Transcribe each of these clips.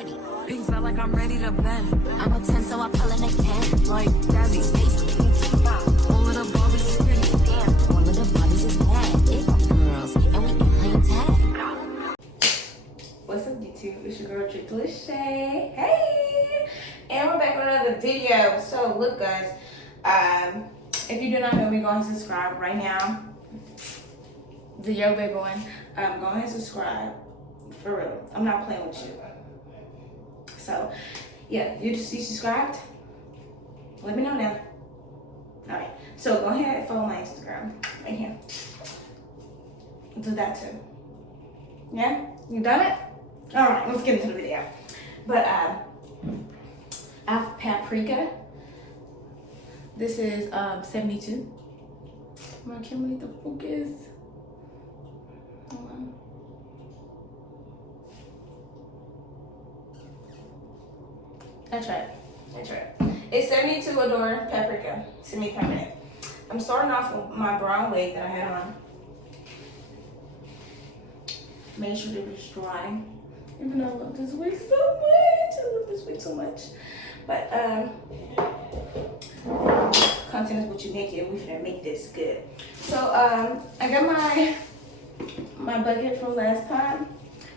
party. Things felt like I'm ready to bend. I'm a 10, so I pull in a 10. Like Daddy, Stacy, all of the Barbies is pretty. Damn, all of the Barbies is bad. It girls, and we ain't playing tag. What's up, YouTube? It's your girl, Trickless Shay. Hey! And we're back with another video. So, look, guys. If you do not know me, go ahead and subscribe right now. Video big one. Go ahead and subscribe. For real. I'm not playing with you. So, yeah. You subscribed? Let me know now. Alright. So, go ahead and follow my Instagram. Right here. Do that too. Yeah? You done it? Alright, let's get into the video. But, I have paprika. This is 72. My camera needs to focus. Hold on. That's right. That's right. It's 72 Adore paprika, semi-permanent. I'm starting off with my brown wig that I had on. Make sure that it's dry. Even though I love this wig so much. I love this wig so much. But content is what you make it. We finna make this good. So I got my bucket from last time.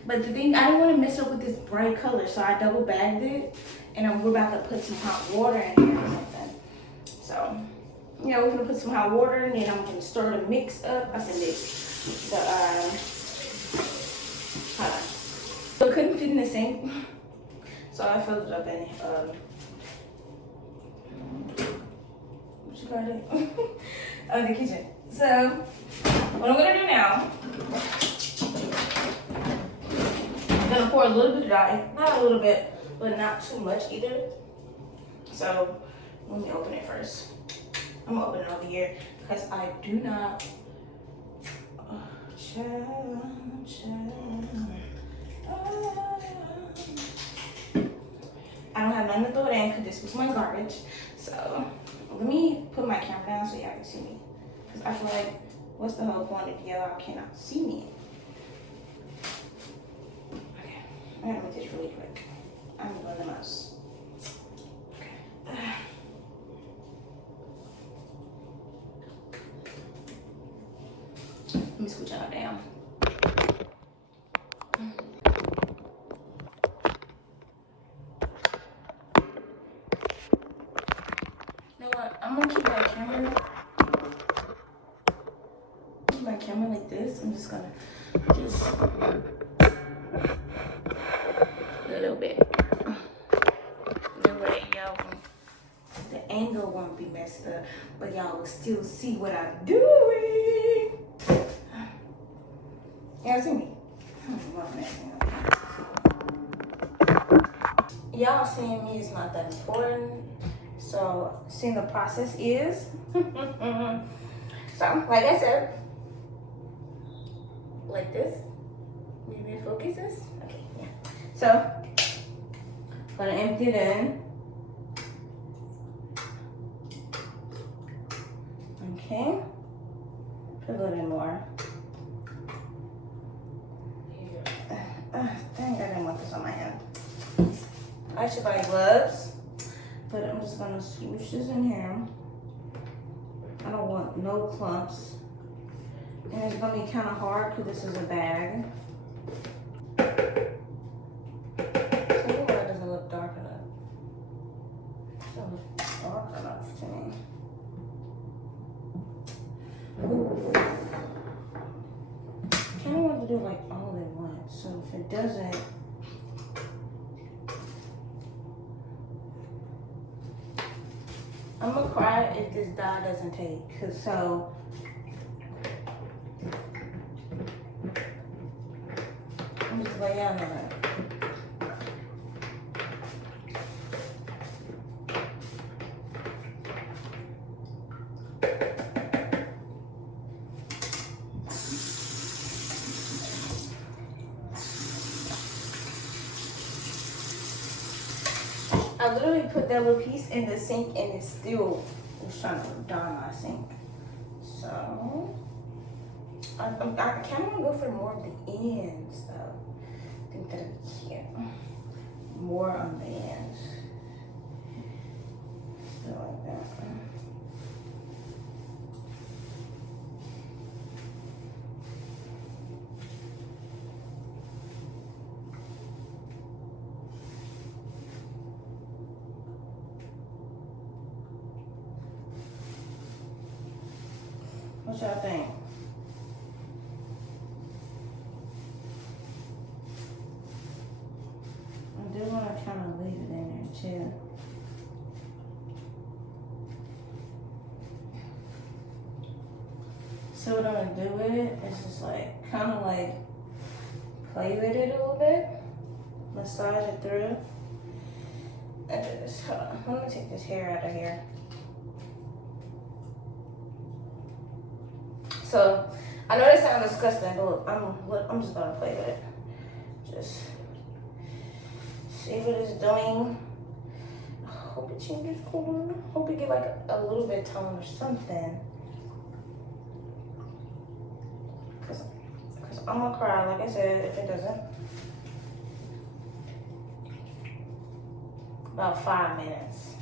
But the thing, I didn't want to mess up with this bright color, so I double bagged it. And we're about to put some hot water in here or something. So, yeah, we're gonna put some hot water and then I'm gonna stir the mix up. I said mix. So it couldn't fit in the sink. So I filled it up in what you call it? The kitchen. So what I'm gonna do now, I'm gonna pour a little bit of dye, not a little bit, but not too much either. So let me open it first. I'm gonna open it over here because I do not. I don't have nothing to throw it in because this was my garbage. So let me put my camera down so y'all can see me. Because I feel like, what's the whole point if y'all cannot see me? Okay, I gotta make this really quick. I'm going the mouse. Okay. Let me scooch y'all down. I'm gonna keep my camera like this. I'm just gonna a little bit. That way y'all the angle won't be messed up, but y'all will still see what I'm doing. Y'all see me? Y'all seeing me is not that important. So, seeing the process is. So, like I said, like this. Maybe it focuses. Okay, yeah. So, I'm gonna empty it in. Okay. Put a little bit more. Dang, I didn't want this on my hand. I should buy gloves. But I'm just gonna swoosh this in here. I don't want no clumps. And it's gonna be kind of hard because this is a bag. Oh, that doesn't look dark enough. It doesn't look dark enough to me. Ooh. I kind of want to do like all at once. So if it doesn't, I'm gonna cry if this dye doesn't take, cause so I'm just lay down on it. I literally put that little piece in the sink and it still was trying to dye my sink. So I kind of want to go for more of the ends though. I think that'll be cute. more on the ends. So like that. What y'all think? I do want to kind of leave it in there too. So what I'm gonna do with it is just like kind of like play with it a little bit, massage it through, and just hold on. Let me take this hair out of here. So I know that sounds disgusting, but look, I'm just gonna play with it. Just see what it's doing. I hope it changes color. Hope it get like a little bit tone or something. Cause I'm gonna cry, like I said, if it doesn't. About 5 minutes,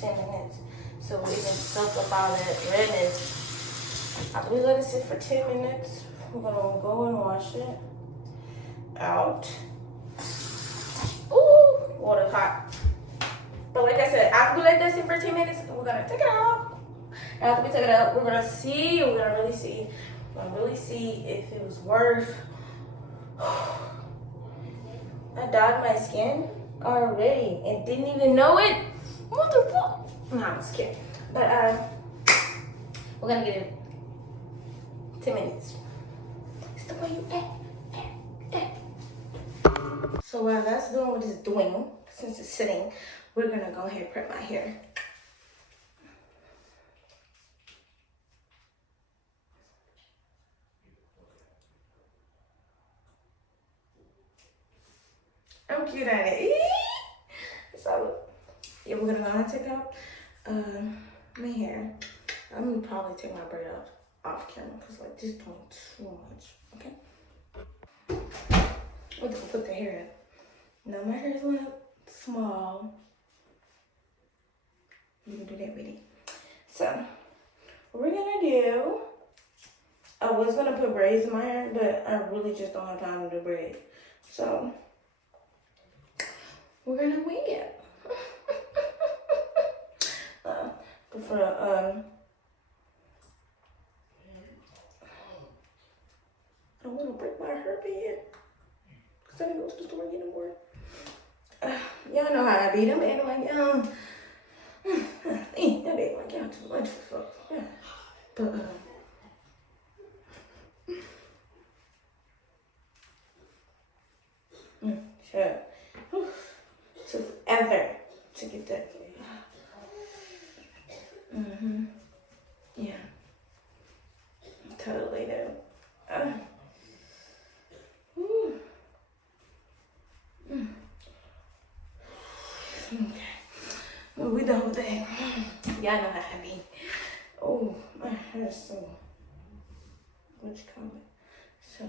10 minutes. So we can soak up all that redness. After we let it sit for 10 minutes, we're gonna go and wash it out. Ooh, water's hot. But like I said, after we let that sit for 10 minutes, we're gonna take it out. After we take it out, we're gonna really see if it was worth. I dyed my skin already and didn't even know it. What the fuck? No, I'm just kidding. But we're gonna get it 10 minutes. It's the way you act. So while that's doing what it's doing, since it's sitting, we're gonna go ahead and prep my hair. I'm cute at it. So yeah, we're gonna go ahead and take out my hair. I'm gonna probably take my braid out off camera because like this doing too much. Okay. We're gonna put the hair up. Now my hair is a little small. You can do that with it. So what we're gonna do, I was gonna put braids in my hair, but I really just don't have time to do braids. So we're gonna wing it. I don't want to break my hair bed because I didn't go to the store anymore. Y'all know how I be. Them acting like y'all. That be like y'all too much for folks. Yeah. But sure. Took forever to get that. Yeah. Totally do. Okay. Well, we done with that. Y'all know how I be. Oh, my hair is so much color. So.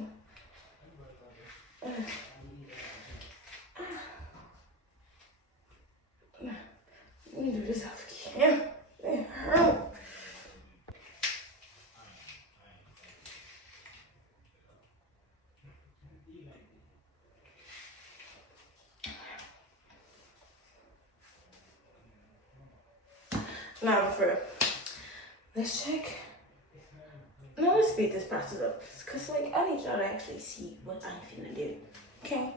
Let me do this off camera. It hurt. Now for real. Let's check. Now let's speed this process up. Cause like I need y'all to actually see what I'm finna do. Okay?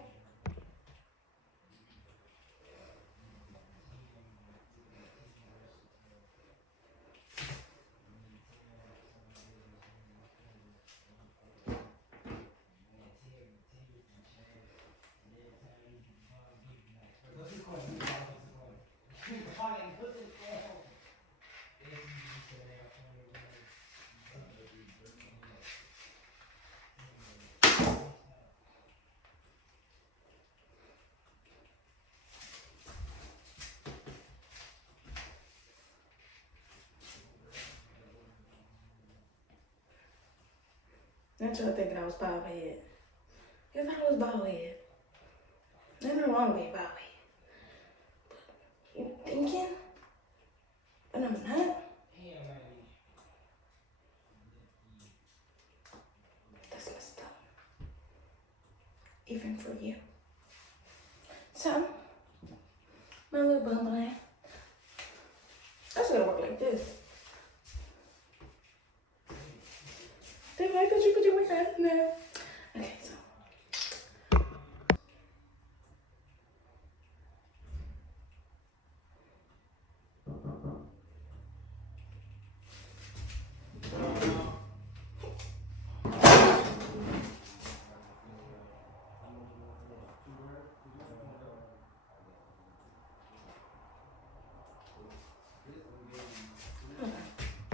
Not y'all thinking I was bald head. You thought I was bald head. No. nothing wrong with me, Bobby. You thinking? But I'm not. That's messed up. Even for you. So, my little bumble. That's gonna work like this. They like that you put your hand in there. Okay, so.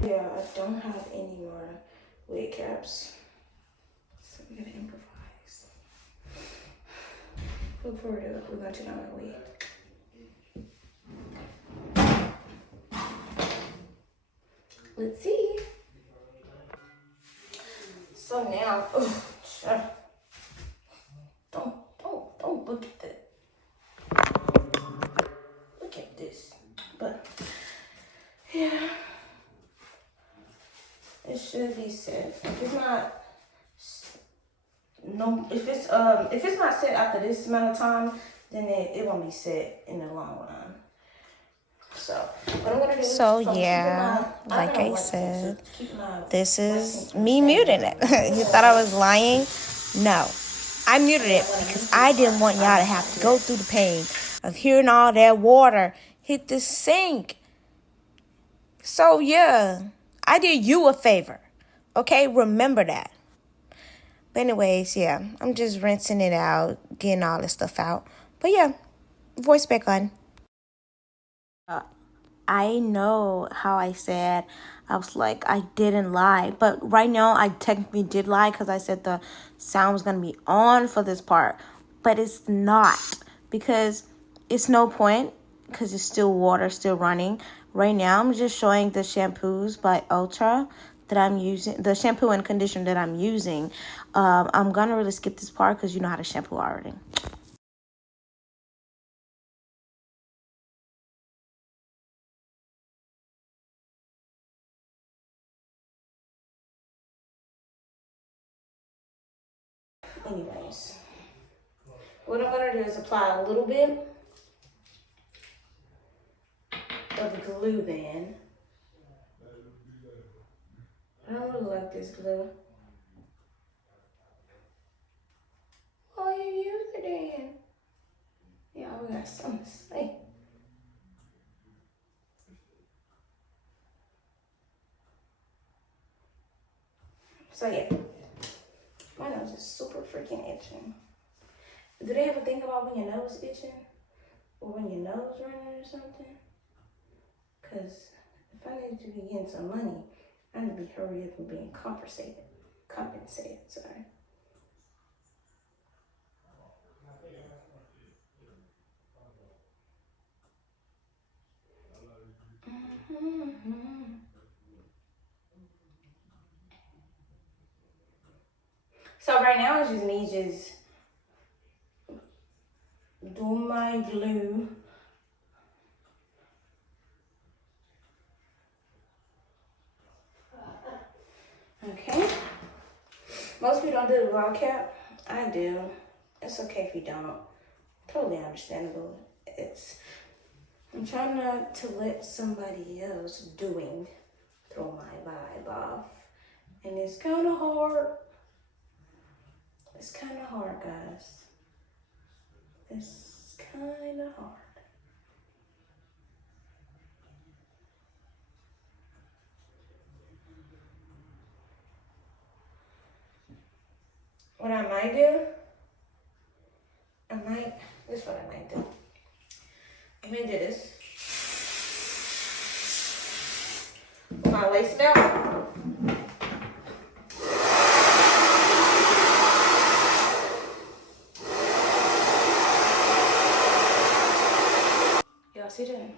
Yeah, I don't have any more wig caps. So we're gonna improvise. Before we're gonna turn on my wig. Let's see. So now, oh, sure. Don't look at that. Look at this. But yeah, it should be set. If it's not, if it's not set after this amount of time, then it won't be set in the long run. So what I'm gonna do is like I said, this is me muting it. You thought I was lying? No. I muted it because I didn't want y'all to have to go through the pain of hearing all that water hit the sink. So yeah, I did you a favor. Okay, remember that. But anyways, yeah, I'm just rinsing it out, getting all this stuff out. But yeah, voice back on. I know how I said, I was like, I didn't lie. But right now, I technically did lie because I said the sound was going to be on for this part. But it's not because it's no point because it's still water, still running. Right now, I'm just showing the shampoos by Ultra that I'm using, the shampoo and conditioner that I'm using. I'm going to really skip this part because you know how to shampoo already. Anyways, what I'm gonna do is apply a little bit of glue then. I don't really like this glue. Oh, you use it then. Yeah, we got something to say. So yeah, my nose is super freaking itching. Do they ever think about when your nose itching? Or when your nose running or something? Cause if I need to be getting some money, I need to be hurry up and being compensated, sorry. So right now it's just me just doing my glue. Okay. Most people don't do the raw cap. I do. It's okay if you don't. Totally understandable. I'm trying not to let somebody else doing throw my vibe off. And it's kind of hard. It's kind of hard, guys. It's kind of hard. What I might do, this is what I might do. I may do this. When I lace it out. Y'all see that?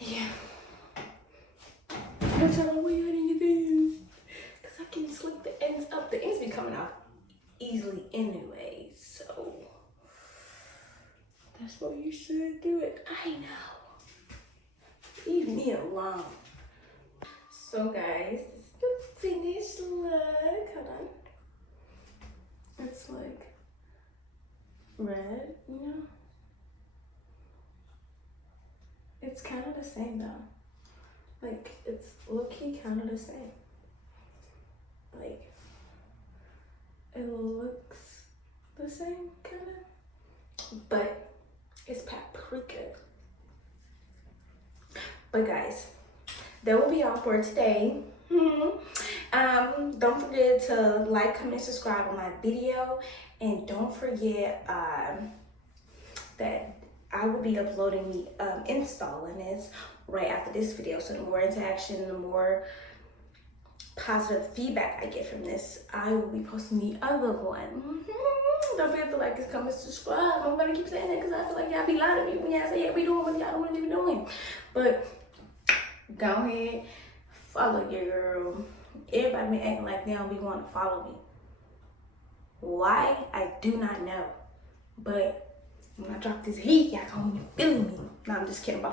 Yeah. I'm telling what you need to do. Because I can slick the ends up. The ends be coming out easily anyways. So that's what you should do it. I know. Leave me alone. So guys, this is the finished look. Hold on. It's like red, you know? It's kind of the same though. Like, it's low-key kind of the same. Like, it looks the same, kind of. But it's paprika. But guys, that will be all for today. Don't forget to like, comment, subscribe on my video. And don't forget that I will be uploading installing this right after this video. So the more interaction, the more positive feedback I get from this, I will be posting the other one. Don't forget to like, comment, subscribe. I'm gonna keep saying that because I feel like y'all be lying to me when y'all say, yeah, we doing what y'all don't really be doing. But go ahead, follow your girl. Everybody been acting like they don't be wanting to follow me. Why? I do not know. But when I drop this heat, y'all gonna be feeling me. No, I'm just kidding about for